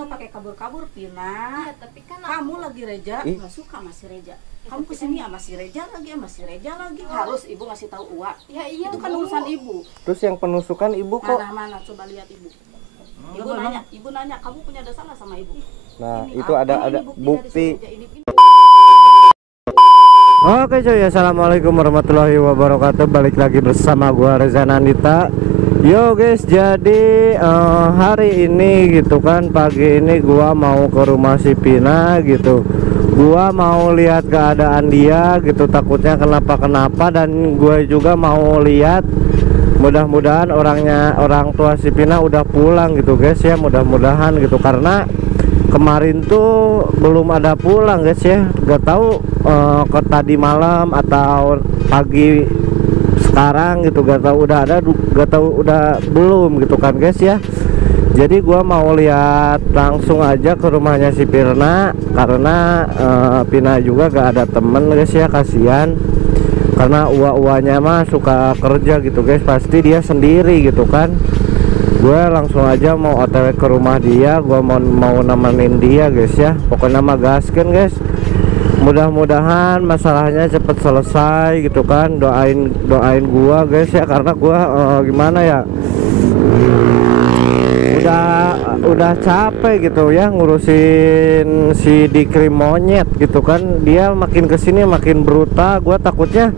usah pakai kabur-kabur, Pina. Iya, tapi kan Kamu lagi Reja, nggak suka sama si Reja. Kamu kesini sama si Reja lagi, Harus ibu ngasih tahu Uwa. Ya iya, Itu kan urusan ibu. Terus yang penusukan ibu kok? Mana coba lihat ibu. Ibu nanya, kamu punya ada salah sama ibu? Nah, Ini, itu ada bukti. dari si Reja ini. Oke cuy, assalamualaikum warahmatullahi wabarakatuh. Balik lagi bersama gua Reza Nandita. Yo guys, jadi hari ini gitu kan, pagi ini gua mau ke rumah si Pina gitu. Gua mau lihat keadaan dia gitu, takutnya kenapa dan gue juga mau lihat mudah-mudahan orang tua si Pina udah pulang gitu guys ya, mudah-mudahan gitu, karena kemarin tuh belum ada pulang guys ya. Gak tahu ke tadi malam atau pagi sekarang gitu, gak tahu udah ada, gak tahu udah belum gitu kan guys ya. Jadi gua mau lihat langsung aja ke rumahnya si Pirna, karena Pina juga gak ada temen guys ya, kasihan. Karena uanya mah suka kerja gitu guys, pasti dia sendiri gitu kan. Gue langsung aja mau otw ke rumah dia, gue mau nemenin dia guys ya. Pokoknya mah gasken guys, mudah-mudahan masalahnya cepet selesai gitu kan. Doain gue guys ya, karena gue gimana ya, udah capek gitu ya ngurusin si Dikri monyet gitu kan. Dia makin kesini makin brutal, gue takutnya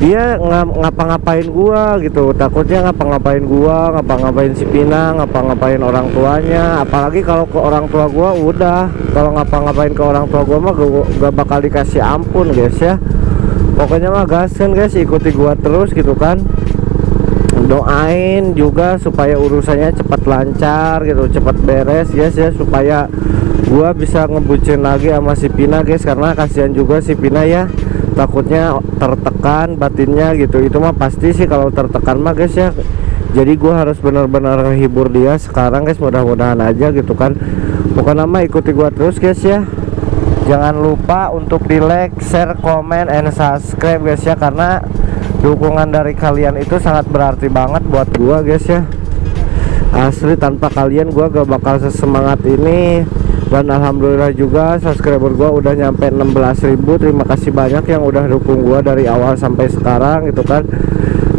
dia ngapa-ngapain gua gitu, takutnya ngapa-ngapain si Pina, ngapa-ngapain orang tuanya. Apalagi kalau ke orang tua gua, udah kalau ngapa-ngapain ke orang tua gua mah gak bakal dikasih ampun guys ya. Pokoknya mah gaskan guys, ikuti gua terus gitu kan. Doain juga supaya urusannya cepat lancar gitu, cepat beres guys ya, supaya gua bisa ngebucin lagi sama si Pina guys, karena kasihan juga si Pina ya, takutnya tertekan batinnya gitu. Itu mah pasti sih kalau tertekan mah guys ya. Jadi gua harus benar-benar hibur dia sekarang guys, mudah-mudahan aja gitu kan. Pokoknya mah ikuti gua terus guys ya. Jangan lupa untuk di like, share, comment, and subscribe guys ya, karena dukungan dari kalian itu sangat berarti banget buat gua guys ya. Asli, tanpa kalian gua gak bakal sesemangat ini. Dan alhamdulillah juga subscriber gua udah nyampe 16.000. Terima kasih banyak yang udah dukung gua dari awal sampai sekarang gitu kan.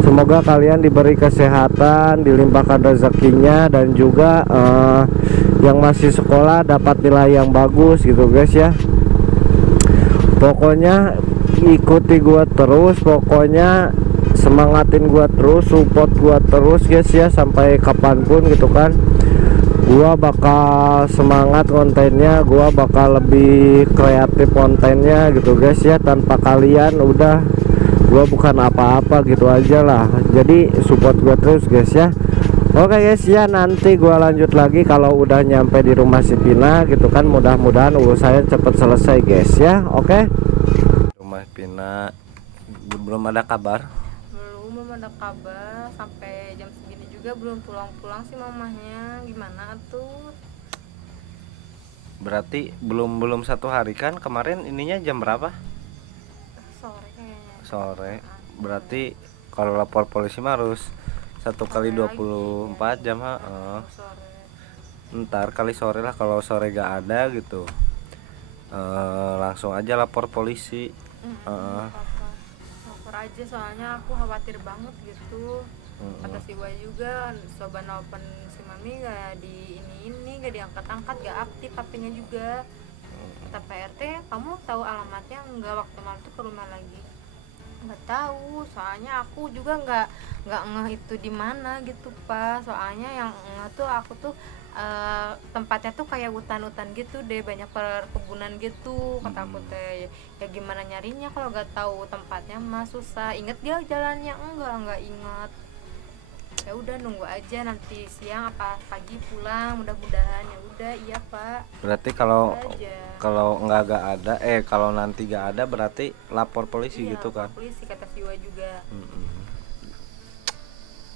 Semoga kalian diberi kesehatan, dilimpahkan rezekinya, dan juga yang masih sekolah dapat nilai yang bagus gitu guys ya. Pokoknya ikuti gua terus, pokoknya semangatin gua terus, support gua terus guys ya, sampai kapanpun gitu kan. Gua bakal semangat kontennya, gua bakal lebih kreatif kontennya gitu guys ya. Tanpa kalian udah gua bukan apa-apa gitu aja lah. Jadi support gua terus guys ya. Oke guys ya, nanti gua lanjut lagi kalau udah nyampe di rumah si Pina gitu kan. Mudah-mudahan urusannya cepet selesai guys ya. Oke. Rumah Pina belum ada kabar. belum ada kabar sampai jam segini juga belum pulang-pulang sih mamahnya. Gimana tuh? Berarti belum 1 hari kan? Kemarin ininya jam berapa? Sore kayaknya. Sore. Berarti kalau lapor polisi mah harus 1 kali 24 jam ha. Sore. Ntar kali sore lah, kalau sore gak ada gitu, langsung aja lapor polisi. Lapor aja, soalnya aku khawatir banget gitu. Kata si Wai juga, coba nelfon si Mami gak ini gak diangkat-angkat, gak aktif HP-nya juga. Kata PRT, kamu tahu alamatnya enggak? Waktu malam tuh ke rumah lagi nggak tahu, soalnya aku juga nggak ngeh itu di mana gitu Pak. Soalnya yang ngeh tuh aku tuh tempatnya tuh kayak hutan-hutan gitu deh, banyak perkebunan gitu. Kata aku teh ya gimana nyarinya kalau nggak tahu tempatnya mah susah. Ingat dia jalannya? Enggak inget. Ya udah nunggu aja nanti siang apa pagi pulang, mudah-mudahan. Ya udah, iya Pak. Berarti kalau nggak ada, kalau nanti gak ada berarti lapor polisi iya, gitu kan? Polisi kata Siwa juga.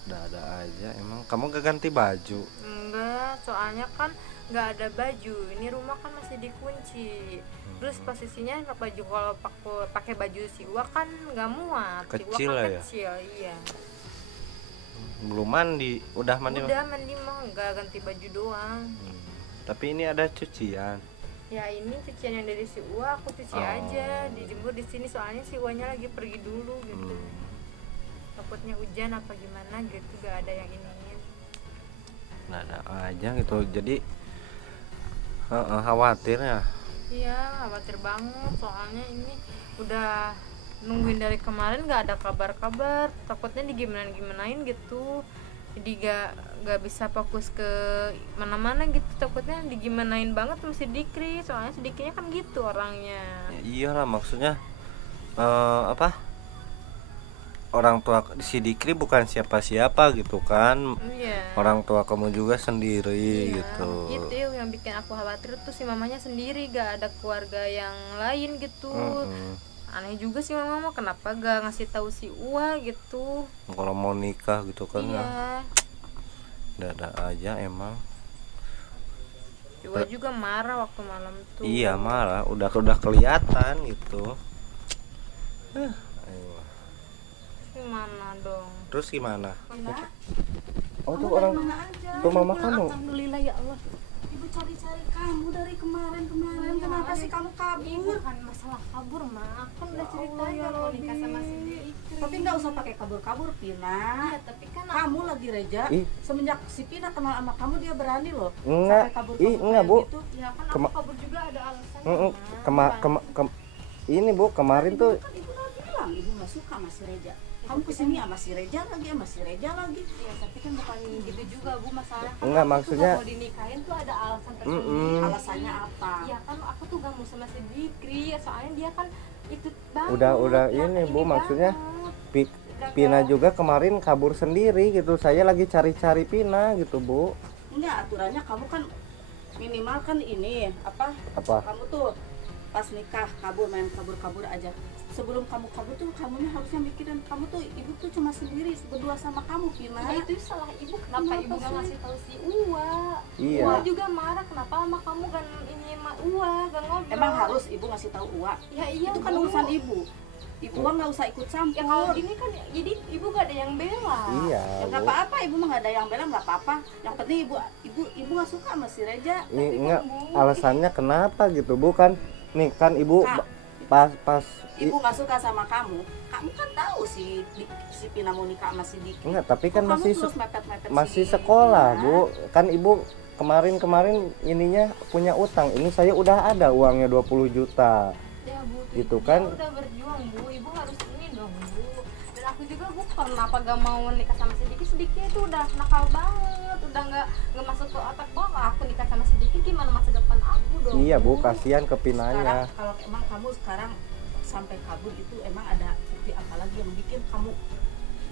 Udah ada aja. Emang kamu gak ganti baju? Enggak, soalnya kan nggak ada baju. Ini rumah kan masih dikunci. Terus posisinya baju, kalau pakai baju Siwa kan nggak muat. Kecil Siwa kan ya? kecil, iya. Belum mandi? Udah mandi? Udah mandi mah, nggak ganti baju doang. Tapi ini ada cucian. Ya ini cucian yang dari si Uwa aku cuci aja, dijemur di sini soalnya si Uwanya lagi pergi dulu gitu. Takutnya hujan apa gimana gitu, gak ada yang iniin. Nah, ada aja gitu. Jadi khawatir ya. Iya, khawatir banget soalnya ini udah nungguin dari kemarin gak ada kabar-kabar. Takutnya digimanain gitu. Jadi gak bisa fokus ke mana-mana gitu, takutnya digimanain banget sama si Dikri, soalnya si Dikrinya kan gitu orangnya. Ya, iyalah maksudnya apa? Orang tua si Dikri bukan siapa-siapa gitu kan. Iya. Orang tua kamu juga sendiri Iya, gitu. Itu yang bikin aku khawatir tuh si mamanya sendiri, gak ada keluarga yang lain gitu. Aneh juga sih mama, kenapa gak ngasih tahu si Uwa gitu. Kalau mau nikah gitu kan ya. Iya. Dada aja emang. Si Uwa juga marah waktu malam tuh. Iya marah, udah kelihatan gitu. Ayo. Gimana dong? Terus gimana? Enggak. Oh tuh Kamu orang dari mana aja? tuh mama Ibu, kamu. Alhamdulillah ya Allah. Ibu cari-cari kamu dari kemarin. Kenapa sih kamu kabur? Bukan masalah kabur mah, kan udah ceritain mau nikah sama si Dikri. Tapi nggak usah pakai kabur-kabur, Pina. Iya, tapi kan Kamu lagi Reja. Ih. Semenjak si Pina kenal sama kamu dia berani loh. Enggak. Sampai kabur-kabur Enggak, kayak Bu. gitu. ya kan Kema- aku kabur juga ada alasannya. Ini Bu, kemarin tuh Kan ibu udah bilang ibu nggak suka sama si Reja. Kamu kesini sama si Reja lagi. Ya, tapi kan bukan gitu juga Bu, masalah kan Enggak, aku tuh maksudnya- gak mau dinikahin tuh ada alasan tersendiri. Alasannya apa? Ya kan aku tuh gak mau sama si Dikri, ya soalnya dia kan itu banget. udah ya, ini Bu, banget. maksudnya Pi- Udah Pina gak- juga kemarin kabur sendiri gitu. Saya lagi cari-cari Pina gitu Bu. Enggak, aturannya kamu kan minimal kan ini apa? Kamu tuh pas nikah main kabur aja. Sebelum kamu kabur tuh kamunya harusnya mikirin kamu tuh ibu tuh cuma sendiri berdua sama kamu, Pina. Ya itu salah ibu, kenapa ibu gak sih? ngasih tahu si Uwa? Iya. Uwa juga marah, kenapa sama kamu gak ini sama Uwa, gak ngobrol? Emang harus ibu ngasih tahu Uwa. Ya iya Itu kan Bu. urusan ibu. Ibu nggak usah ikut campur. Ya kalau gini kan jadi ibu gak ada yang bela. Iya Ya nggak Bu. apa-apa, ibu mah nggak ada yang bela, nggak apa-apa. Yang penting ibu nggak suka sama si Reja. Ini enggak alasannya kenapa gitu Bu, kan nih kan Ibu Kak, pas Ibu nggak suka sama kamu kan tahu si Pina mau nikah sama si Diki. enggak, tapi kan Kok kamu masih terus mepet-mepet masih si sekolah Pina? Bu. Kan Ibu kemarin ininya punya utang. Ini saya udah ada uangnya 20 juta. Ya Bu, Gitu dia kan. udah berjuang Bu, ibu harus ini dong Bu. Dan aku juga Bu, kenapa gak mau nikah sama sedikit itu udah nakal banget, udah nggak masuk ke otak bahwa aku nikah sama sedikit gimana masa depan aku dong. Iya Bu, kasihan ke Sekarang Pinanya. kalau emang kamu sekarang sampai kabur itu emang ada bukti apa lagi yang bikin kamu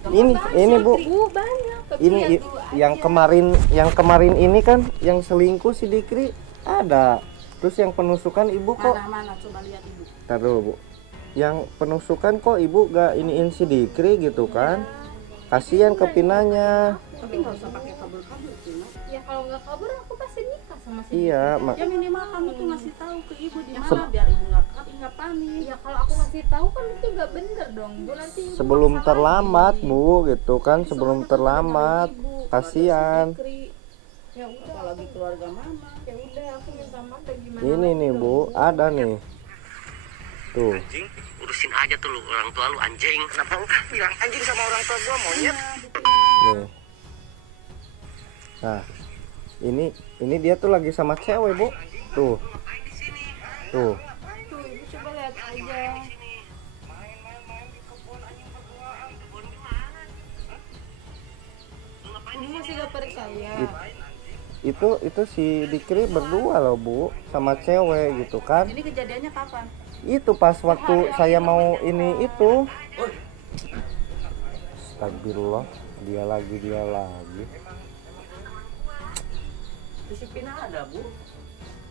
Ini Bu, Banyak. Tapi ini ya dulu yang kemarin ini kan yang selingkuh si Dikri ada. Terus yang penusukan Ibu kok mana coba lihat ibu. Ntar dulu Bu. Yang penusukan kok Ibu gak iniin si Dikri gitu kan? Kasihan ke Pinanya. Tapi nggak usah pakai kabur-kabur, Pina. Ya kalau nggak kabur aku pasti nikah sama si Iya, Ya minimal kamu tuh ngasih tahu ke ibu di mana Se- biar ibu nggak panik. Ya kalau aku ngasih tahu kan itu nggak bener dong Bu, nanti ibu sebelum maksa terlambat lagi. Bu gitu kan, sebelum terlambat. Kasihan. Ya udah, Apalagi keluarga mama. ya udah aku minta maaf deh, gimana Ini lagi nih dong, Bu, ada nih. Tuh. Anjing, urusin aja tuh lu orang tua lu anjing. Kenapa lu bilang anjing sama orang tua gua monyet? Nih. Nah, ini dia tuh lagi sama cewek Bu. Tuh. Tuh. Tuh ibu coba lihat aja. Ibu masih gak percaya. Itu si Dikri berdua loh Bu, sama cewek gitu kan. Ini kejadiannya kapan? Itu pas waktu saya mau ini itu. Astagfirullah, dia lagi. Di Pina ada, Bu.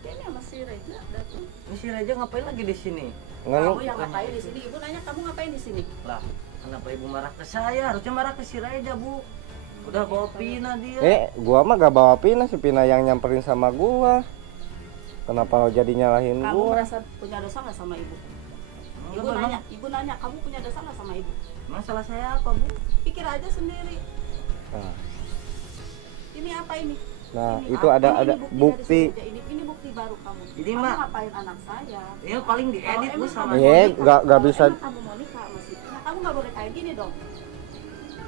Ini sama si Reja datang. Ini si Raja ngapain lagi di sini? Ngeluh. Kamu yang ngapain di sini? Ibu nanya kamu ngapain di sini? Lah, kenapa ibu marah ke saya? Harusnya marah ke si Raja, Bu. Udah bawa Pina dia. Gua mah gak bawa Pina, si Pina yang nyamperin sama gua. Kenapa lo jadi nyalahin Kamu gua? merasa punya dosa nggak sama ibu? Ibu nanya, kamu punya dosa nggak sama ibu? Masalah saya apa, Bu? Pikir aja sendiri. Nah, Ini apa ini? nah Ini itu apa? ada Ini ada dari bukti si Reja ini. Jadi kamu mah ngapain anak saya? ya paling diedit Kalau bu emang sama kamu Iya, mau nikah, nggak bisa. emang kamu mau nikah sama si Tina, kamu nggak boleh kayak gini dong.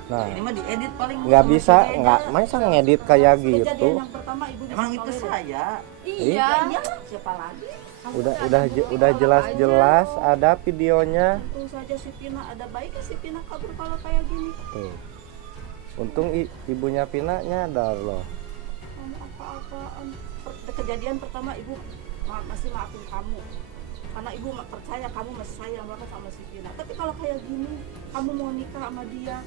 Nah, ini mah diedit paling Bu, nggak sama bisa, si Reza. nggak masa ngedit kayak Kejadian gitu. yang pertama ibu bisa Emang itu tolerir. saya. Iya. Iya, siapa lagi? Kamu Udah tuh udah aduh, udah kalau jelas-jelas aja. ada videonya. Untung saja si Pina ada baiknya si Pina kabur kalau kayak gini. Tuh. Untung ibunya Pina nyadar loh. Kamu apa-apaan? Kejadian pertama ibu masih maafin kamu. Karena ibu percaya kamu masih sayang banget sama si Pina. Tapi kalau kayak gini, kamu mau nikah sama dia,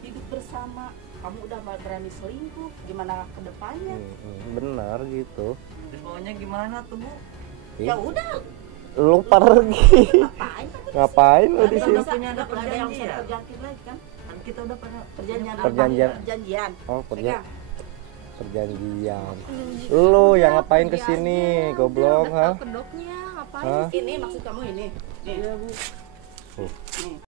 hidup bersama, kamu udah berani selingkuh, gimana ke depannya? Benar gitu. Terus pokoknya gimana tuh Bu? Ya udah, Lu pergi. ngapain kamu? Ngapain lu di Kita sini? udah punya ada Nggak ada yang bisa perjanjian. terjangkit lagi kan? Kan kita udah pernah Perjanjian apa? Perjanjian. Perjanjian. Oh, Pegang. perjanjian. Lu yang ngapain ke sini? Goblok, Udah ha? tahu kedoknya ngapain Hah? sih? Ini maksud kamu ini? Nih. Iya, Bu. Nih.